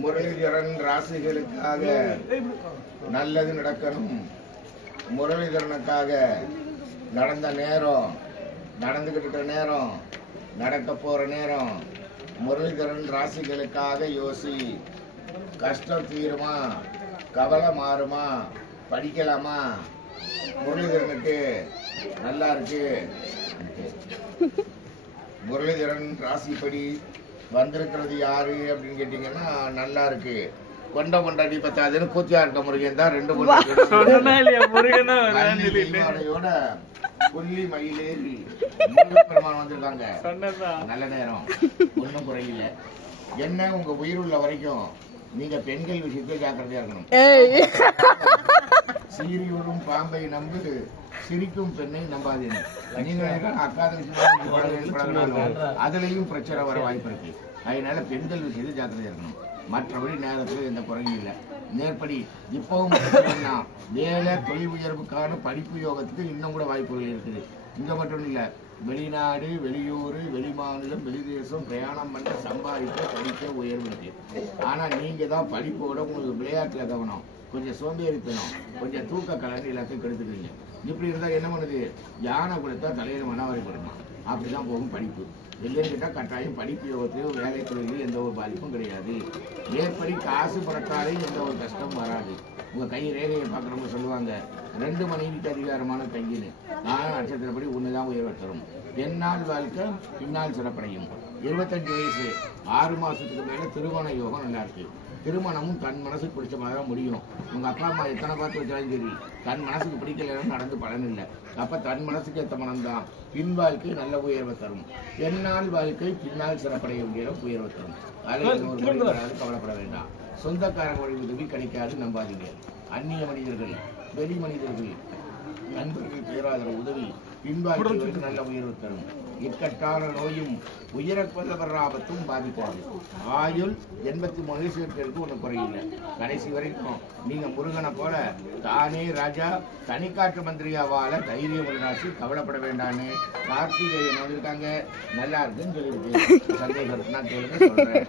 முரளிதரன் ராசிகளுக்காக நல்லது நடக்கணும். முரளிதரனுக்காக நடந்த நேரம், நடந்துகிட்டு இருக்கிற நேரம், நடக்க போற நேரம். முரளிதரன் ராசிகளுக்காக யோசி. கஷ்டம் தீருமா? கவலை மாறுமா? படிக்கலாமா? முரளிதரனுக்கு நல்லா இருக்கு. முரளிதரன் ராசிப்படி வந்திருக்கிறது யாரு அப்படின்னு கேட்டீங்கன்னா நல்லா இருக்கு. கொண்ட கொண்டாடி பத்தாதுன்னு கூத்தியா இருக்க முருகன் தான். ரெண்டு முருகனோட புள்ளி மயிலேறி பெருமான் வந்திருக்காங்க. நல்ல நேரம், ஒன்னும் குறையில. என்ன உங்க உயிர் உள்ள வரைக்கும் நீங்க பெண்கள் விஷயத்துல ஜாக்கிரதையா இருக்கணும். சீரியோடும் பாம்பை நம்பு, சிரிக்கும் பெண்ணை நம்பாதீங்க. நீங்க அக்கா அதுலயும் பிரச்சனை வர வாய்ப்பு இருக்கு. அதனால பெண்கள் விஷயத்துல ஜாக்கிரதையா இருக்கணும். மற்றபடி நேரத்துல எந்த குறையும் இல்லை. நேர்படி இப்பவும் வேலை தொழில் உயர்வுக்கான படிப்பு யோகத்துக்கு இன்னும் கூட வாய்ப்புகள் இருக்குது. இங்க மட்டும் இல்ல, வெளிநாடு, வெளியூர், வெளிமாநிலம், வெளிதேசம் பிரயாணம் பண்ண சம்பாதிக்க படிக்க உயர்வு இருக்கு. ஆனா நீங்க தான் படிப்போட உங்களுக்கு விளையாட்டுல கவனம், கொஞ்சம் சோம்பேறித்தனம், கொஞ்சம் தூக்க கலந்து எல்லாத்தையும் கெடுத்துக்கிறீங்க. இப்படி இருந்தா என்ன பண்ணுது? யானை கொடுத்தா தலையில மனவாரிப்படுமா? அப்படிதான் போகும் படிப்பு. இல்லைன்னு கேட்டால் கட்டாயம் படிப்பு யோகத்திலும் வேலை தொழிலும் எந்த ஒரு பாதிப்பும் கிடையாது. மேற்படி காசு பணத்தாலையும் எந்த ஒரு கஷ்டமும் வராது. உங்க கை ரேகையை பார்க்குறவங்க சொல்லுவாங்க 2 மனைவிக்கு அதிகாரமான கையின்னு. நானும் நட்சத்திரப்படி ஒண்ணுதான் உயர்வை தரும். தென்னால் வாழ்க்கை பின்னால் சிறப்படையும். 25 வயசு 6 மாசத்துக்கு மேல திருமண யோகம் நல்லா இருக்கு. திருமணமும் தன் மனசுக்கு பிடிச்ச மாதிரி தான் முடியும். உங்க அப்பா அம்மா எத்தனை பார்த்து வச்சாலும் சரி, தன் மனசுக்கு பிடிக்கலன்னு நடந்து பலன் இல்லை. அப்ப தன் மனசுக்கு ஏற்ற மனம் தான். பின் வாழ்க்கை நல்ல உயர்வை தரும். தென்னால் வாழ்க்கை பின்னால் சிறப்படைய உயர்வை தரும். அதில் கவலைப்பட வேண்டாம். சொந்தக்காரங்க வழி உதவி கிடைக்காது, நம்பாதீங்க. அந்நிய மனிதர்கள், வெளி மனிதர்கள், நண்பர்கள் பேராதர உதவி பின்வாழ்க்கைக்கு நல்ல உயர்வு தரும். இக்கட்டான நோயும் உயிரப்பதவர் ஆபத்தும் பாதிக்காது. ஆயுள் 83 வயசுக்கு ஒன்றும் குறையில்லை. கடைசி வரைக்கும் நீங்க முருகனை போல தானே ராஜா தனிக்காட்டு மந்திரியா வாழ தைரியம் உள்ள ராசி. கவலைப்பட வேண்டான்னு கார்த்திகேயன் வந்திருக்காங்க. நல்லா இருக்குன்னு சொல்லியிருக்கு. சந்தேகம் நான் கேளுங்க சொல்றேன்.